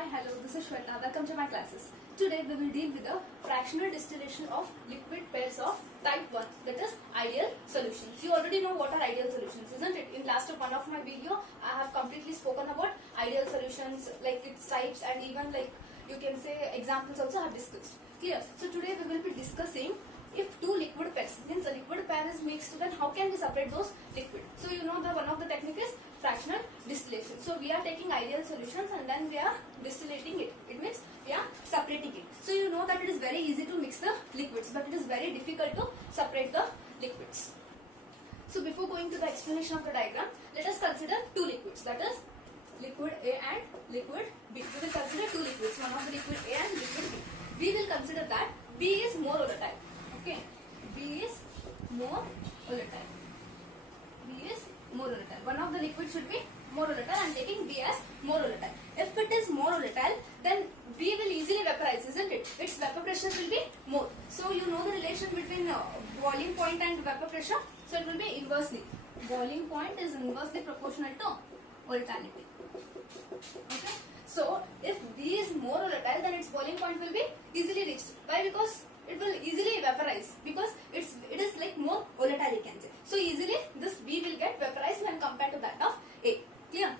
Hi, hello, this is Shweta. Welcome to my classes. Today we will deal with the fractional distillation of liquid pairs of type 1, that is ideal solutions. You already know what are ideal solutions, isn't it? In last one of my video, I have completely spoken about ideal solutions, like its types, and even like you can say examples also have discussed. Clear? So today we will be discussing if two liquid pairs, means a liquid pair is mixed, then how can we separate those liquid? So you know the one of the technique is fractional distillation. So we are taking ideal solutions and then we are distillating it. It means we are separating it. So you know that it is very easy to mix the liquids, but it is very difficult to separate the liquids. So before going to the explanation of the diagram, let us consider two liquids, that is liquid A and liquid B. We will consider two liquids, one of the liquid A and liquid B. We will consider that B is more volatile. Okay, B is more volatile. B is more volatile. One of the liquid should be more volatile. I am taking B as more volatile. If it is more volatile, then B will easily vaporize, isn't it? Its vapor pressure will be more. So you know the relation between boiling point and vapor pressure. So it will be inversely. Boiling point is inversely proportional to volatility. Okay. So if B is more volatile, then its boiling point will be easily reached. Why? Because it will easily vaporize, because it is like more volatile, you can say. So easily this B will get vaporized when compared to that of A. Clear?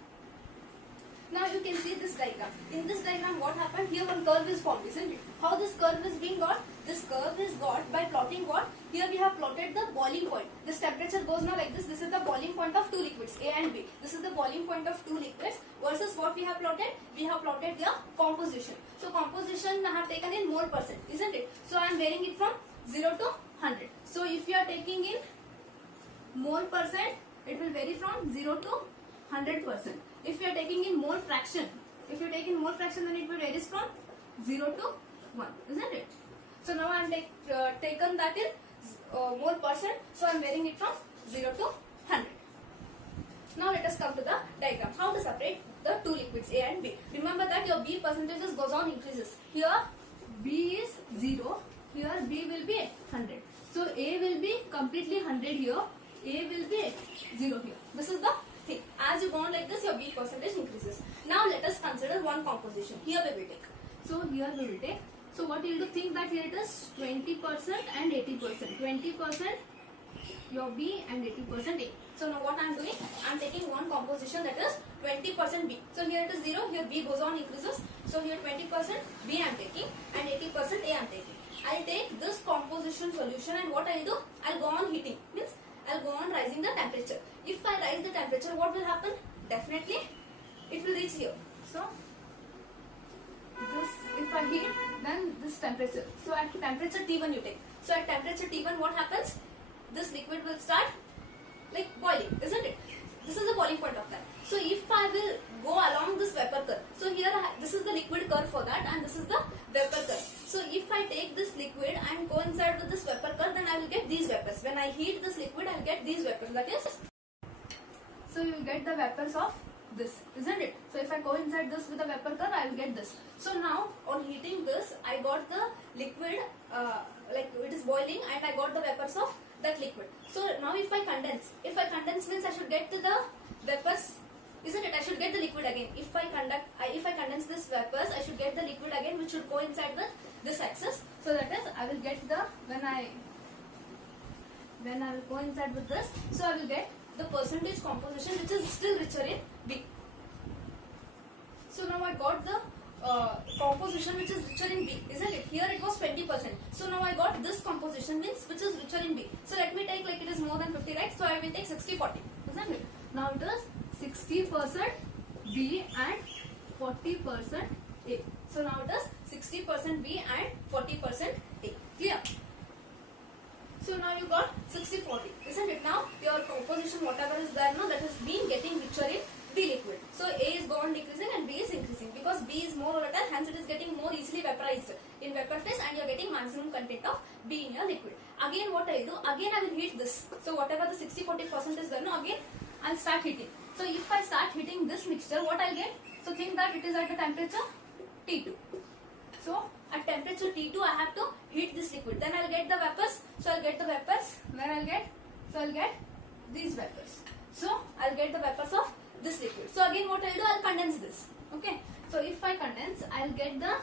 Now you can see this diagram. In this diagram, what happened? Here one curve is formed, isn't it? How this curve is being got? This curve is got by plotting what? Here we have plotted the boiling point. This temperature goes now like this. This is the boiling point of two liquids, A and B. This is the boiling point of two liquids versus what we have plotted? We have plotted their composition. So composition I have taken in mole percent, isn't it? So I am varying it from 0 to 100. So if you are taking in mole percent, it will vary from 0 to 100%. If you are taking in mole fraction, then it will vary from 0 to 1, isn't it? So now I am taken that in mole percent, so I am varying it from 0 to 100. Now let us come to the diagram. How to separate the two liquids A and B. Remember that your B percentages goes on increases. Here B is 0, here B will be 100. So A will be completely 100 here, A will be 0 here. This is the thing. As you go on like this, your B percentage increases. Now let us consider one composition. Here we will take. So here we will take. So what you will do, think that here it is 20% and 80%. 20% your B and 80% A. So now what I am doing? I am taking one composition, that is 20% B. So here it is 0, here B goes on increases. So here 20% B I am taking and 80% A I am taking. I will take this composition solution and what I will do? I will go on heating. Means I will go on rising the temperature. If I rise the temperature, what will happen? Definitely it will reach here. So this, if I heat, then this temperature. So at temperature T1 you take. So at temperature T1 what happens? This liquid will start like boiling, isn't it? This is the boiling point of that. So if I will go along this vapor curve, so here this is the liquid curve for that and this is the vapor curve. So if I take this liquid and coincide with this vapor curve, then I will get these vapors. When I heat this liquid, I will get these vapors. That is, so you will get the vapors of this, isn't it? So if I coincide this with the vapor curve, I will get this. So now on heating this, I got the liquid like it is boiling and I got the vapors of that liquid. So now if I condense means I should get to the vapors, isn't it? I should get the liquid again. If I condense this vapors, I should get the liquid again, which should coincide with this axis. So that is, I will get the, when I will coincide with this, so I will get the percentage composition which is still richer in B. So now I got the composition which is richer in B, isn't it? Here it was 20%. So now I got this composition means which is richer in B. So let me take, like it is more than 50, right? So I will take 60-40, isn't it? Now it is 60% B and 40% A. So now it is 60% B and 40% A. Clear? So now you got 60-40, isn't it? Now your composition, whatever is there now, that is being getting richer in B liquid. So A is gone decreasing and B is increasing because B is more volatile, hence it is getting more easily vaporized in vapor phase and you are getting maximum content of B in your liquid. Again what I do? Again I will heat this. So whatever the 60-40% is there now, again I will start heating. So if I start heating this mixture, what I will get? So think that it is at the temperature T2. So at temperature T2 I have to heat this liquid. Then I will get the vapors. So I will get the vapors. Where I will get? So I will get these vapors. So I will get the vapors of this liquid. So again what I will do? I will condense this. Okay. So if I I condense, I'll get the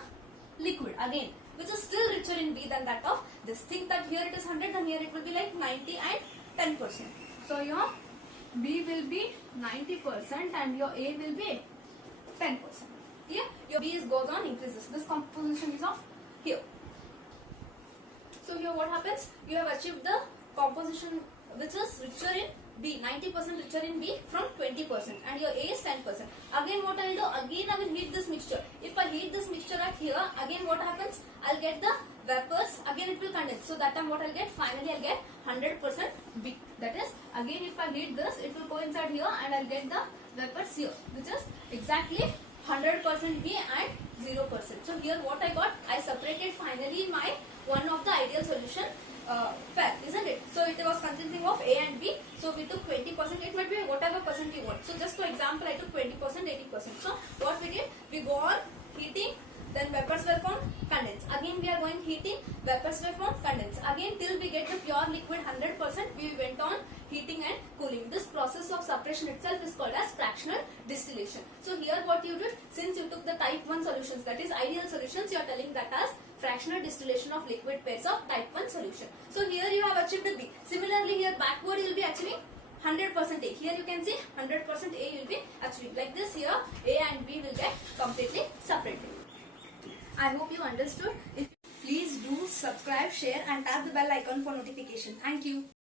liquid again, which is still richer in B than that of this. Think that here it is 100 and here it will be like 90 and 10%. So your B will be 90% and your A will be 10%. Here your B goes on increases. This composition is of here. So here what happens? You have achieved the composition which is richer in B, 90% richer in B from 20% and your A is 10%. Again what I will do? Again I will heat this mixture. If I heat this mixture at here, again what happens? I'll get the vapors, again it will condense. So that time what I'll get? Finally I'll get 100% B. That is, again if I heat this, it will go inside here and I'll get the vapors here, which is exactly 100% B and 0%. So here what I got? I separated finally my one of the ideal solution pair, isn't it? So it was consisting of A and B. So we took 20%, it might be whatever percent you want. So just for example, I took 20%, 80%. So what we did? We go on heating, then vapors were formed, condense. Again we are going heating, vapors were formed, condense. Again till we get the pure liquid 100%, we went on heating and cooling. This process of separation itself is called as fractional distillation. So here what you did, since you took the type 1 solutions, that is ideal solutions, you are telling that as fractional distillation of liquid pairs of type 1 solution. So here you have achieved B. Similarly here backward you will be achieving 100% A. Here you can see 100% A you will be achieving. Like this here A and B will get completely separated. I hope you understood. If please do subscribe, share and tap the bell icon for notification. Thank you.